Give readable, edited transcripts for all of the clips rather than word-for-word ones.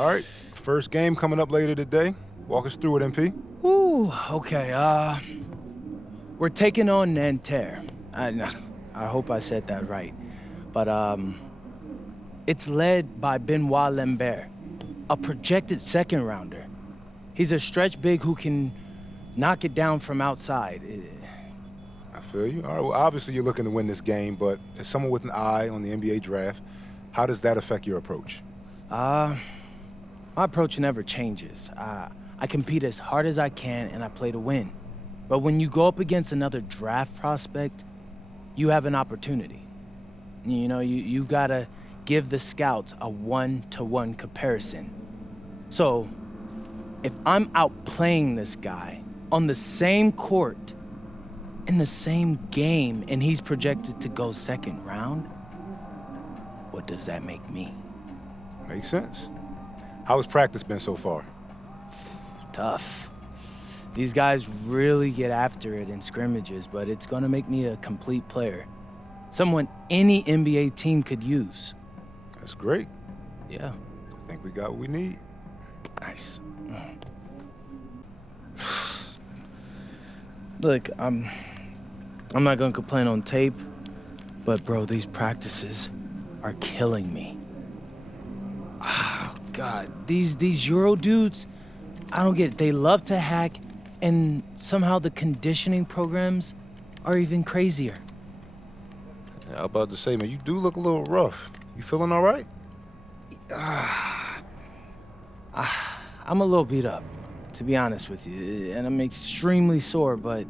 All right, first game coming up later today. Walk us through it, MP. Ooh, okay, we're taking on Nanterre. I hope I said that right. But, it's led by Benoit Lambert, a projected second rounder. He's a stretch big who can knock it down from outside. I feel you. All right, well, obviously you're looking to win this game, but as someone with an eye on the NBA draft, how does that affect your approach? My approach never changes. I compete as hard as I can and I play to win. But when you go up against another draft prospect, you have an opportunity. You know, you gotta give the scouts a one-to-one comparison. So, if I'm outplaying this guy on the same court, in the same game, and he's projected to go second round, what does that make me? Makes sense. How has practice been so far? Tough. These guys really get after it in scrimmages, but it's gonna make me a complete player. Someone any NBA team could use. That's great. Yeah. I think we got what we need. Nice. Look, I'm not gonna complain on tape, but bro, these practices are killing me. Oh, God, these Euro dudes, I don't get it. They love to hack, and somehow the conditioning programs are even crazier. Yeah, I was about to say, man, you do look a little rough. You feeling all right? I'm a little beat up, to be honest with you, and I'm extremely sore, but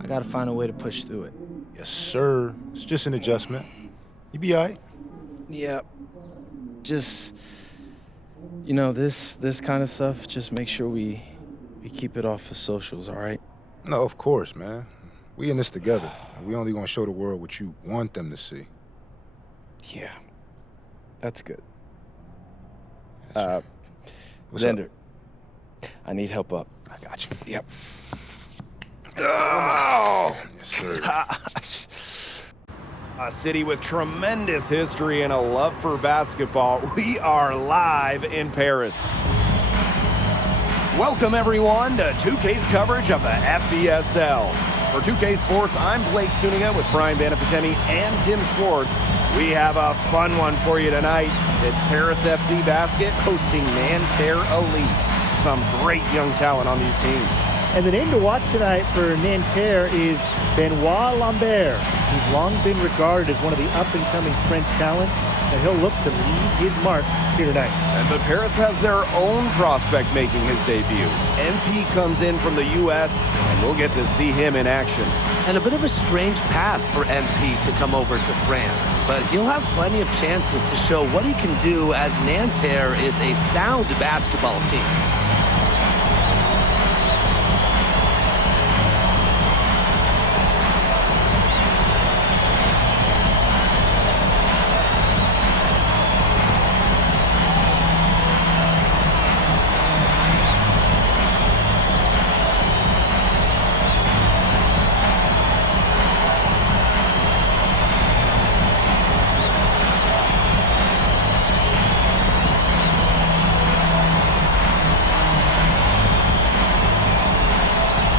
I gotta find a way to push through it. Yes, sir. It's just an adjustment. You be all right. Yeah, just, you know, this kind of stuff, just make sure we keep it off of socials, all right? No, of course, man. We in this together. We only gonna show the world what you want them to see. Yeah, that's good. What's Xander, up? I need help up. I got you. Yep. Oh! Yes, sir. Gosh. A city with tremendous history and a love for basketball. We are live in Paris. Welcome, everyone, to 2K's coverage of the FBSL. For 2K Sports, I'm Blake Suniga with Brian Banafitemi and Tim Swartz. We have a fun one for you tonight. It's Paris FC Basket hosting Nanterre Elite. Some great young talent on these teams. And the name to watch tonight for Nanterre is Benoit Lambert. He's long been regarded as one of the up-and-coming French talents, and he'll look to leave his mark here tonight. But Paris has their own prospect making his debut. MP comes in from the U.S., and we'll get to see him in action. And a bit of a strange path for MP to come over to France, but he'll have plenty of chances to show what he can do, as Nanterre is a sound basketball team.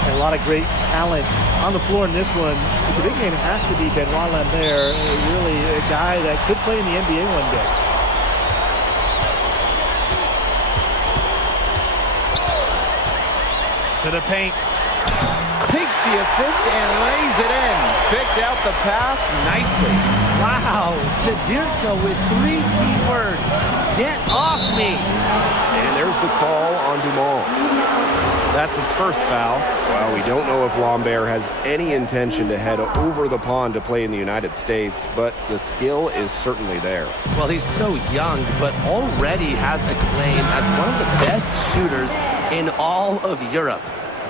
A lot of great talent on the floor in this one. But the big name has to be Benoit Lambert, really a guy that could play in the NBA one day. To the paint. Takes the assist and lays it in. Picked out the pass nicely. Wow, Zadirka with 3 key words. Get off me. And there's the call on Dumont. That's his first foul. Well, we don't know if Lambert has any intention to head over the pond to play in the United States, but the skill is certainly there. Well, he's so young, but already has a claim as one of the best shooters in all of Europe.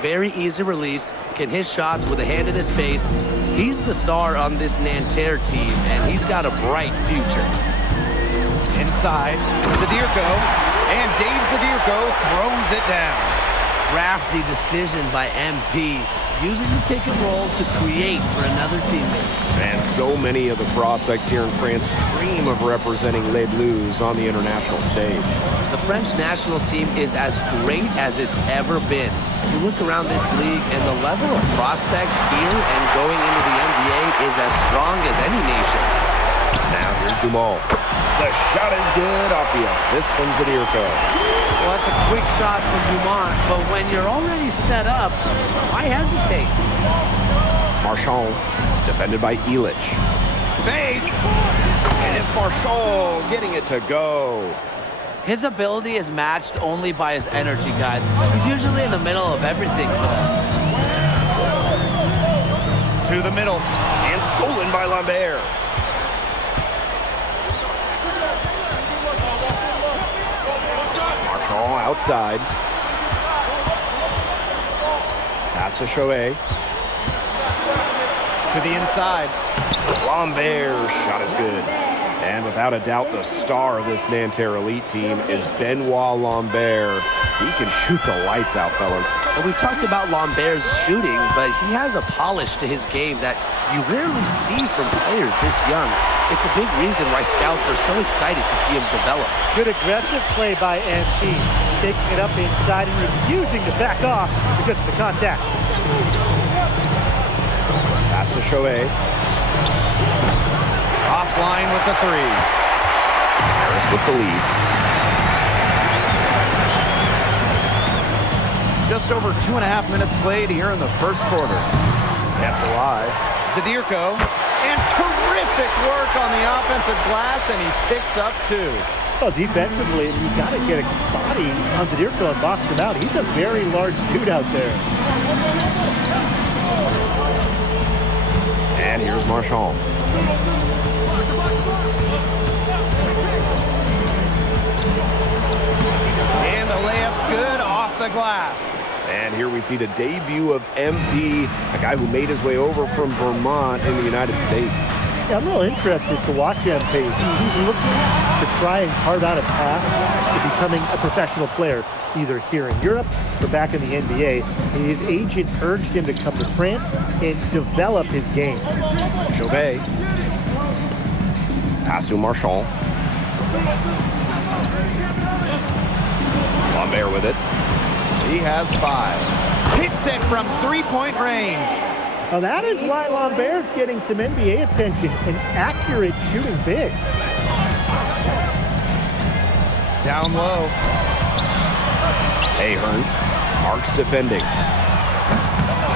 Very easy release, can hit shots with a hand in his face. He's the star on this Nanterre team, and he's got a bright future. Inside, Zadirko, and Dave Zadirko throws it down. Crafty decision by MP. using the pick and roll to create for another teammate. And so many of the prospects here in France dream of representing Les Bleus on the international stage. The French national team is as great as it's ever been. You look around this league, and the level of prospects here and going into the NBA is as strong as any nation. Now here's Dumal. The shot is good off the assist from Zadirko. Well, that's a quick shot from Dumont, but when you're already set up, why hesitate? Marchand, defended by Illich. Fades! And it's Marchand getting it to go. His ability is matched only by his energy, guys. He's usually in the middle of everything for them. To the middle, and stolen by Lambert. Marchand outside. Pass to Chauvet. To the inside. Lambert, shot is good. And without a doubt, the star of this Nanterre Elite team is Benoit Lambert. He can shoot the lights out, fellas. And we've talked about Lambert's shooting, but he has a polish to his game that you rarely see from players this young. It's a big reason why scouts are so excited to see him develop. Good aggressive play by MP, taking it up inside and refusing to back off because of the contact. Pass to Chauvet. Offline with the three. Harris with the lead. Just over 2.5 minutes played here in the first quarter. Kept alive. Zadirko. And terrific work on the offensive glass, and he picks up 2. Well, defensively, you got to get a body on Zadirko and box him out. He's a very large dude out there. And here's Marchand. And the layup's good off the glass. And here we see the debut of MP, a guy who made his way over from Vermont in the United States. Yeah, I'm real interested to watch MP. He's looking to try and carve out a path to becoming a professional player, either here in Europe or back in the NBA. And his agent urged him to come to France and develop his game. Chauvet. Pass to Marchand. Lambert with it. He has 5. Hits it from three-point range. Now that is why Lambert's getting some NBA attention, an accurate shooting big. Down low. Ahern. Marks defending.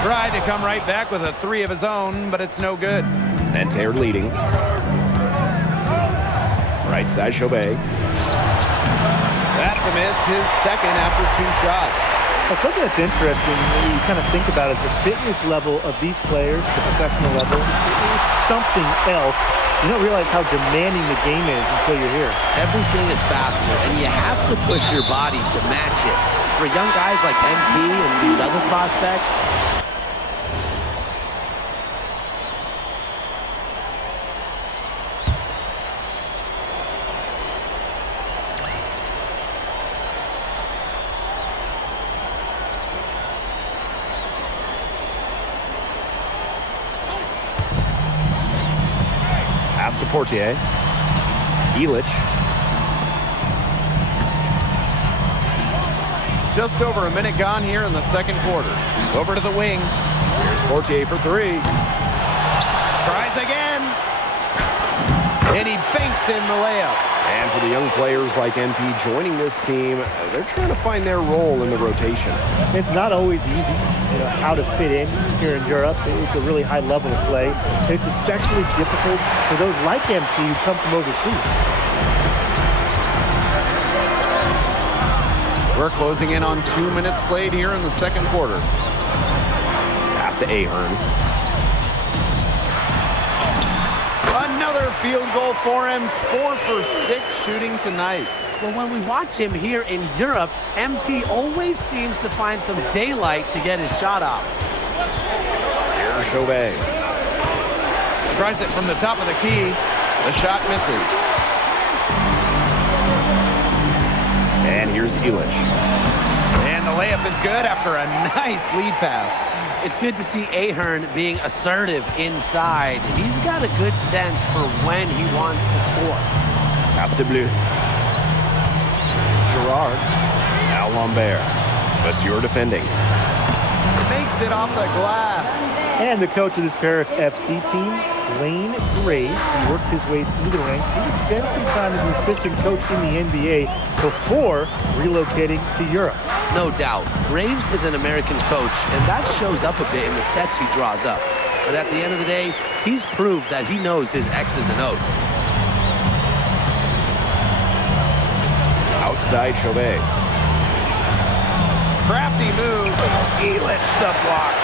Tried to come right back with a 3 of his own, but it's no good. Nanterre leading. Right side Chauvet. That's a miss, his second after 2 shots. Well, something that's interesting when you kind of think about is the fitness level of these players, the professional level. It's something else. You don't realize how demanding the game is until you're here. Everything is faster, and you have to push your body to match it. For young guys like MP and these other prospects, pass to Portier. Illich. Just over a minute gone here in the second quarter. Over to the wing. Here's Portier for 3. Tries again. And he banks in the layup. And for the young players like MP joining this team, they're trying to find their role in the rotation. It's not always easy, how to fit in here in Europe. It's a really high level of play. And it's especially difficult for those like MP who come from overseas. We're closing in on 2 minutes played here in the second quarter. Pass to Ahern. Another field goal for him. 4 for 6 shooting tonight. well, when we watch him here in Europe, MP always seems to find some daylight to get his shot off. Here's Chauvet. Tries it from the top of the key. The shot misses. And here's Illich. And the layup is good after a nice lead pass. It's good to see Ahern being assertive inside. He's got a good sense for when he wants to score. Pass to Bleu. Girard. Now Lambert. Monsieur defending. Makes it off the glass. And the coach of this Paris FC team, Lane Graves, he worked his way through the ranks. He would spend some time as an assistant coach in the NBA before relocating to Europe. No doubt, Graves is an American coach, and that shows up a bit in the sets he draws up. But at the end of the day, he's proved that he knows his X's and O's. Outside Chauvet. Crafty move. Elitch the block.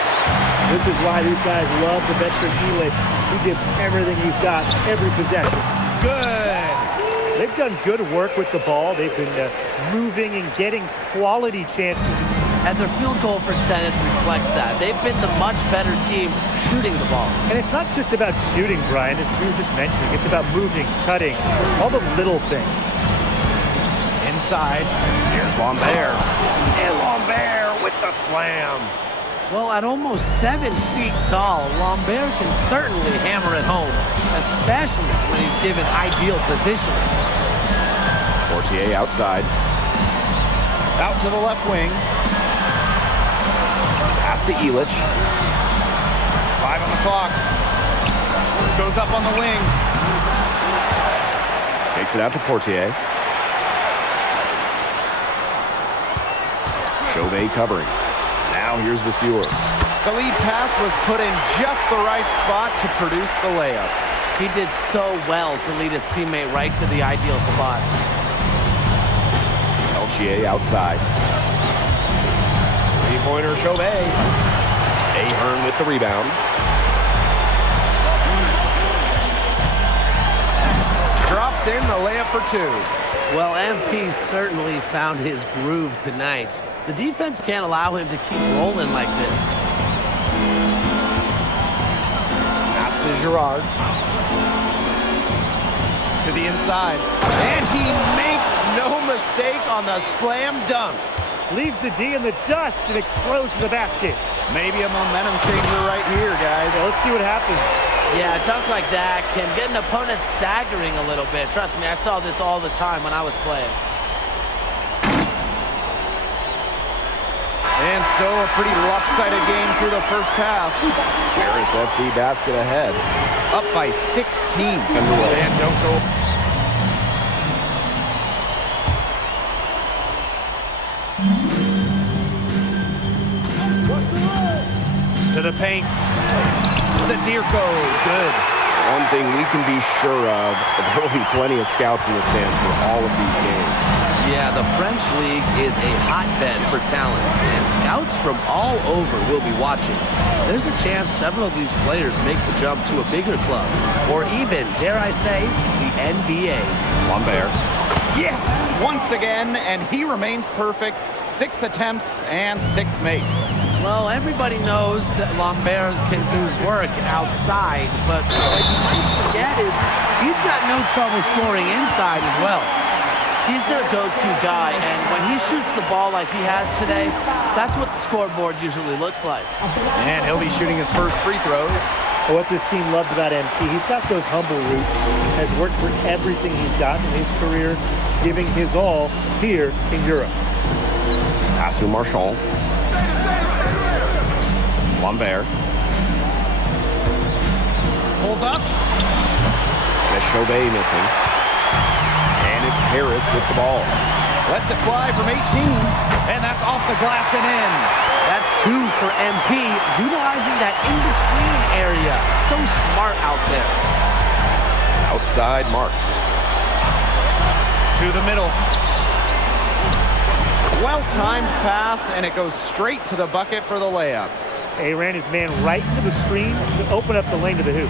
This is why these guys love the veteran Elitch. He gives everything he's got, every possession. Good. They've done good work with the ball. They've been moving and getting quality chances. And their field goal percentage reflects that. They've been the much better team shooting the ball. And it's not just about shooting, Brian, as we were just mentioning. It's about moving, cutting, all the little things. Inside. Here's Lambert. And Lambert with the slam. Well, at almost 7 feet tall, Lambert can certainly hammer it home, especially when he's given ideal positioning. Portier outside. Out to the left wing. Pass to Elitch. 5 on the clock. Goes up on the wing. Takes it out to Portier. Chauvet covering. Now here's Vasseur. The lead pass was put in just the right spot to produce the layup. He did so well to lead his teammate right to the ideal spot. Peltier outside. Three-pointer Chauvet. Ahern with the rebound. Drops in the layup for 2. Well, MP certainly found his groove tonight. The defense can't allow him to keep rolling like this. Pass to Girard. To the inside. And he makes no mistake on the slam dunk. Leaves the D in the dust and explodes to the basket. Maybe a momentum changer right here, guys. Yeah, let's see what happens. Yeah, a dunk like that can get an opponent staggering a little bit. Trust me, I saw this all the time when I was playing. And so a pretty lopsided game through the first half. Paris FC basket ahead. Up by 16. And don't go. To the paint. Sadirko, good. One thing we can be sure of, there will be plenty of scouts in the stands for all of these games. Yeah, the French League is a hotbed for talent, and scouts from all over will be watching. There's a chance several of these players make the jump to a bigger club, or even, dare I say, the NBA. Lambert. Yes, once again, and he remains perfect. 6 attempts and 6 makes. Well, everybody knows that Lambert can do work outside, but what you might forget is he's got no trouble scoring inside as well. He's their go-to guy, and when he shoots the ball like he has today, that's what the scoreboard usually looks like. And he'll be shooting his first free throws. What this team loves about MP, he's got those humble roots, has worked for everything he's got in his career, giving his all here in Europe. Pass to Marchand. Lambert. Pulls up. And Chauvet missing. And it's Paris with the ball. Lets it fly from 18. And that's off the glass and in. That's 2 for MP, utilizing that in-between area. So smart out there. Outside Marks. To the middle. Well-timed pass, and it goes straight to the bucket for the layup. He ran his man right into the screen to open up the lane to the hoop.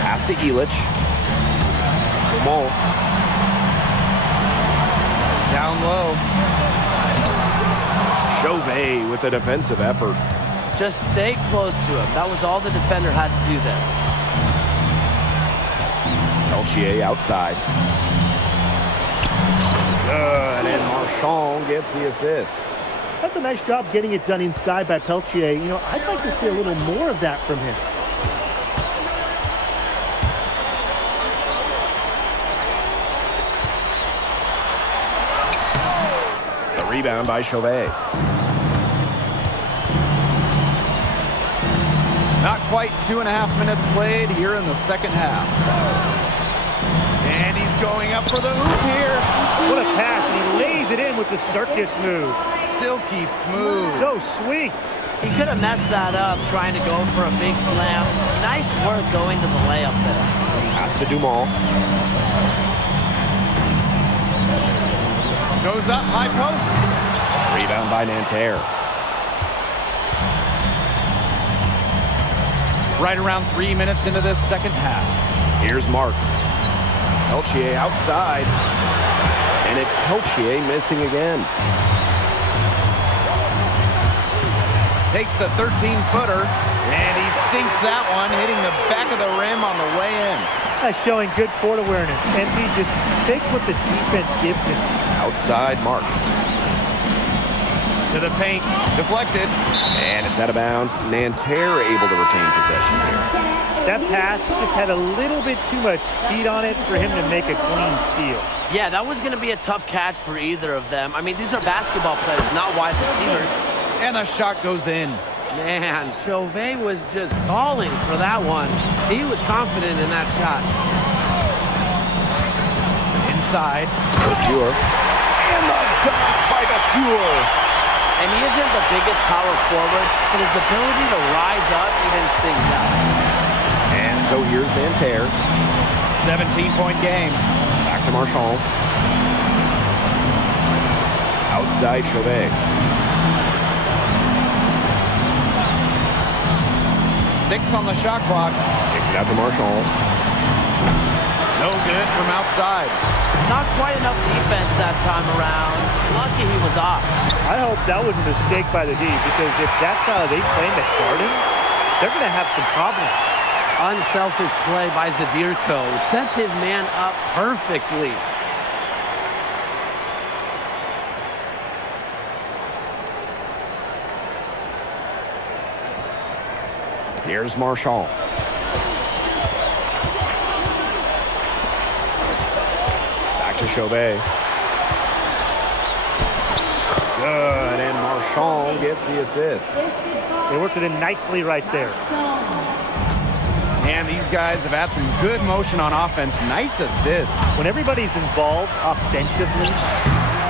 Pass to Elitch. Ball. Down low. Chauvet with a defensive effort. Just stay close to him. That was all the defender had to do there. Peltier outside. Good, and Marchand gets the assist. That's a nice job getting it done inside by Peltier. You know, I'd like to see a little more of that from him. The rebound by Chauvet. Not quite 2.5 minutes played here in the second half. And he's going up for the hoop here. What a pass, and he lays it in with the circus move. Silky smooth. So sweet. He could have messed that up trying to go for a big slam. Nice work going to the layup there. Pass to Dumont. Goes up, high post. Rebound by Nanterre. Right around 3 minutes into this second half. Here's Marks. Peltier outside. And it's Peltier missing again. Takes the 13-footer, and he sinks that one, hitting the back of the rim on the way in. That's showing good court awareness. MP just takes what the defense gives him. Outside Marks. To the paint, deflected, and it's out of bounds. Nanterre able to retain possession here. That pass just had a little bit too much heat on it for him to make a clean steal. Yeah, that was going to be a tough catch for either of them. I mean, these are basketball players, not wide receivers. And the shot goes in. Man, Chauvet was just calling for that one. He was confident in that shot. Inside, Vasseur. And the dunk by Vasseur. And he isn't the biggest power forward, but his ability to rise up evens things out. And so here's Nanterre. 17-point game. Back to Marchand. Outside Chauvet. 6 on the shot clock. Kicks it out to Marchand. No good from outside. Not quite enough defense that time around. Lucky he was off. I hope that was a mistake by the D, because if that's how they play the Garden, they're going to have some problems. Unselfish play by Zadirko. Sets his man up perfectly. Here's Marchand. Back to Chauvet. Good, and Marchand gets the assist. They worked it in nicely right there. And these guys have had some good motion on offense. Nice assists. When everybody's involved offensively,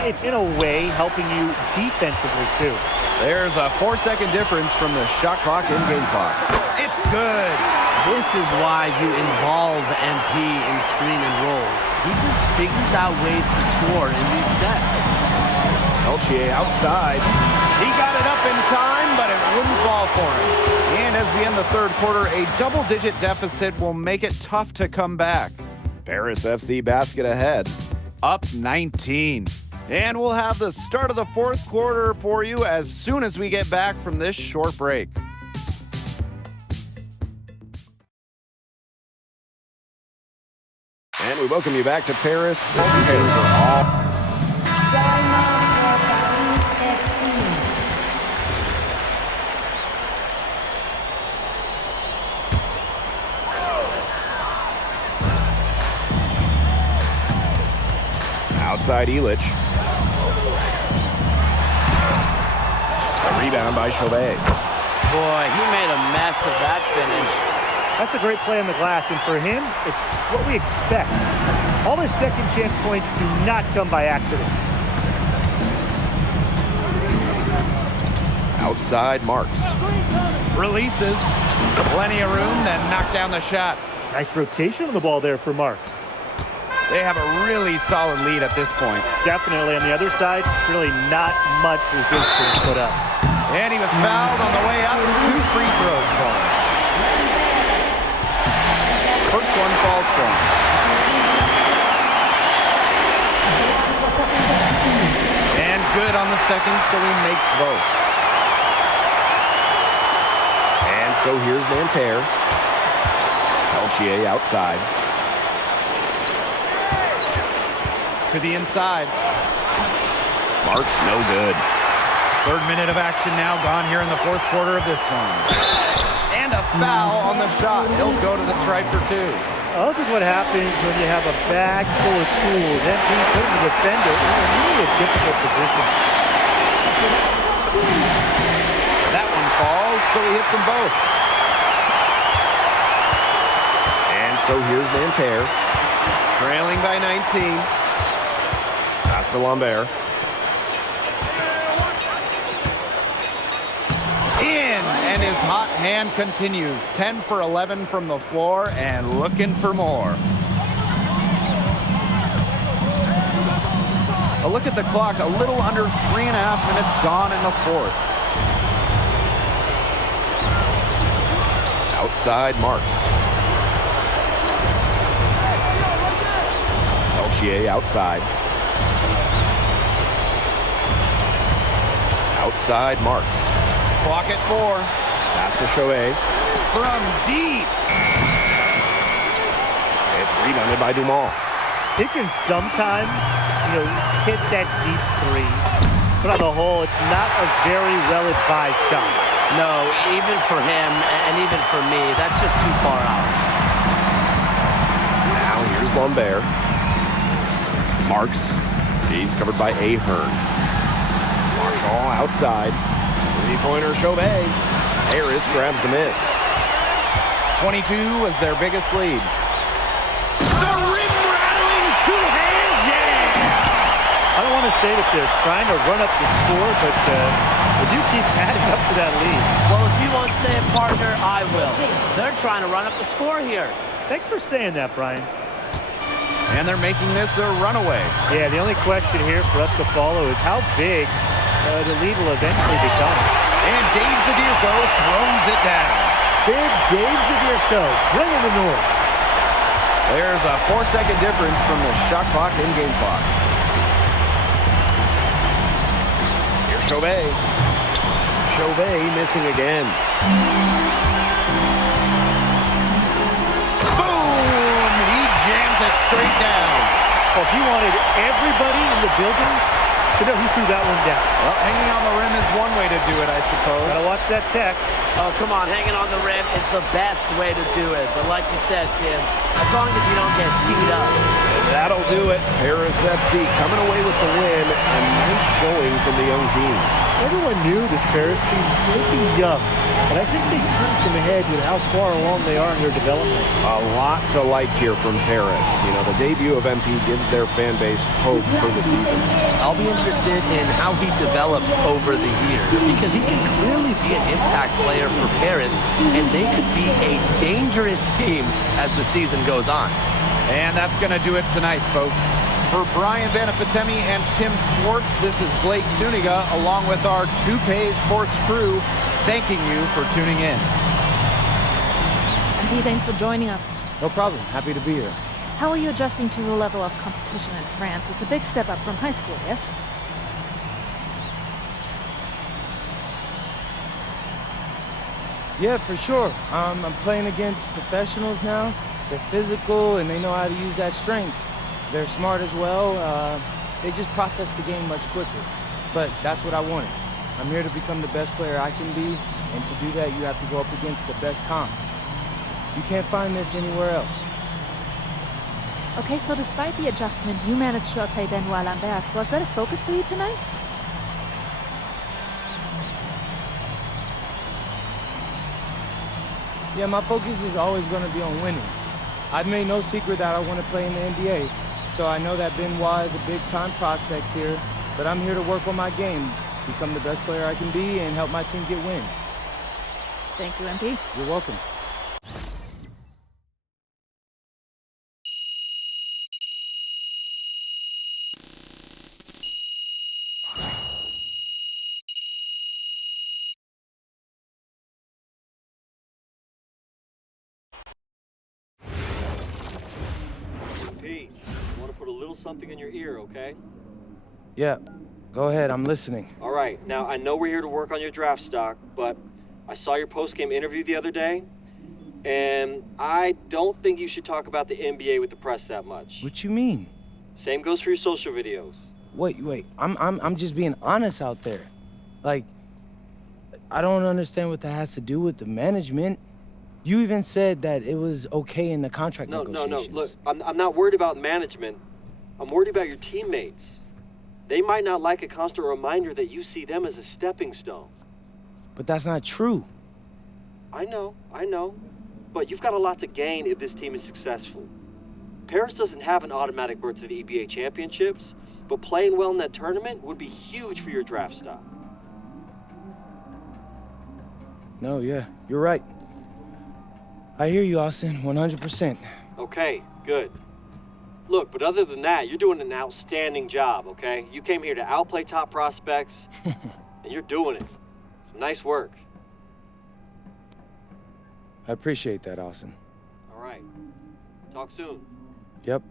it's in a way helping you defensively too. There's a 4-second difference from the shot clock and game clock. It's good. This is why you involve MP in screen and rolls. He just figures out ways to score in these sets. Peltier outside. He got it up in time, but it wouldn't fall for him. And as we end the third quarter, a double-digit deficit will make it tough to come back. Paris FC basket ahead, up 19. And we'll have the start of the fourth quarter for you as soon as we get back from this short break. And we welcome you back to Paris. Outside Elite. A rebound by Chauvet. Boy, he made a mess of that finish. That's a great play on the glass, and for him, it's what we expect. All his second chance points do not come by accident. Outside Marks. Releases. Plenty of room, then knock down the shot. Nice rotation on the ball there for Marks. They have a really solid lead at this point. Definitely on the other side, really not much resistance put up. And he was fouled on the way up. 2 free throws for him. First one falls for him. And good on the second, so he makes both. And so here's Nanterre. Peltier outside. To the inside. Marks no good. Third minute of action now gone here in the fourth quarter of this one. And a foul on the shot. He'll go to the stripe for 2. Well, this is what happens when you have a bag full of tools. MP putting the defender in a really difficult position. That one falls, so he hits them both. And so here's Nanterre, trailing by 19. Pass to Lambert. In, and his hot hand continues. 10 for 11 from the floor and looking for more. A look at the clock, a little under 3.5 minutes gone in the fourth. Outside Marks. Elchier outside. Outside Marks. Clock at 4. Pass to Chauvet. From deep. It's rebounded by Dumont. He can sometimes, hit that deep three. But on the whole, it's not a very well-advised shot. No, even for him and even for me, that's just too far out. Now here's Lambert. Marks. He's covered by Ahern. Marshall outside. Three-pointer Chauvet. Harris grabs the miss. 22 was their biggest lead. The rim-rattling two-hand jam! I don't want to say that they're trying to run up the score, but they do keep adding up to that lead. Well, if you won't say it, partner, I will. They're trying to run up the score here. Thanks for saying that, Brian. And they're making this a runaway. Yeah, the only question here for us to follow is how big the lead will eventually become. And Dave Zadirko throws it down. Big Dave Zadirko bringing the noise. There's a 4-second difference from the shot clock and game clock. Here's Chauvet. Chauvet missing again. Boom! He jams it straight down. Well, if he wanted everybody in the building to know he threw that one down. Well, hanging on the rim is one way to do it, I suppose. Gotta watch that tech. Oh, come on, hanging on the rim is the best way to do it. But like you said, Tim, as long as you don't get teed up. That'll do it. Paris FC coming away with the win. A nice showing from the young team. Everyone knew this Paris team would be young, but I think they turned some heads with how far along they are in their development. A lot to like here from Paris. The debut of MP gives their fan base hope for the season. I'll be interested in how he develops over the year, because he can clearly be an impact player for Paris, and they could be a dangerous team as the season goes on. And that's going to do it tonight, folks. For Brian Banafitemi and Tim Swartz, this is Blake Suniga, along with our 2K Sports crew, thanking you for tuning in. MP, thanks for joining us. No problem. Happy to be here. How are you adjusting to the level of competition in France? It's a big step up from high school, yes? Yeah, for sure. I'm playing against professionals now. They're physical, and they know how to use that strength. They're smart as well. They just process the game much quicker. But that's what I wanted. I'm here to become the best player I can be, and to do that, you have to go up against the best comp. You can't find this anywhere else. Okay, so despite the adjustment, you managed to outplay Benoit Lambert. Was that a focus for you tonight? Yeah, my focus is always going to be on winning. I've made no secret that I want to play in the NBA, so I know that Benoit is a big-time prospect here, but I'm here to work on my game, become the best player I can be, and help my team get wins. Thank you, MP. You're welcome. Pete, I want to put a little something in your ear, okay? Yeah, go ahead, I'm listening. All right, now I know we're here to work on your draft stock, but I saw your post-game interview the other day, and I don't think you should talk about the NBA with the press that much. What you mean? Same goes for your social videos. Wait, I'm just being honest out there. Like, I don't understand what that has to do with the management. You even said that it was okay in the contract negotiations. No. Look, I'm not worried about management. I'm worried about your teammates. They might not like a constant reminder that you see them as a stepping stone. But that's not true. I know. But you've got a lot to gain if this team is successful. Paris doesn't have an automatic berth to the EBA championships, but playing well in that tournament would be huge for your draft stock. No, yeah, you're right. I hear you, Austin, 100%. Okay, good. Look, but other than that, you're doing an outstanding job, okay? You came here to outplay top prospects, and you're doing it. So nice work. I appreciate that, Austin. All right. Talk soon. Yep.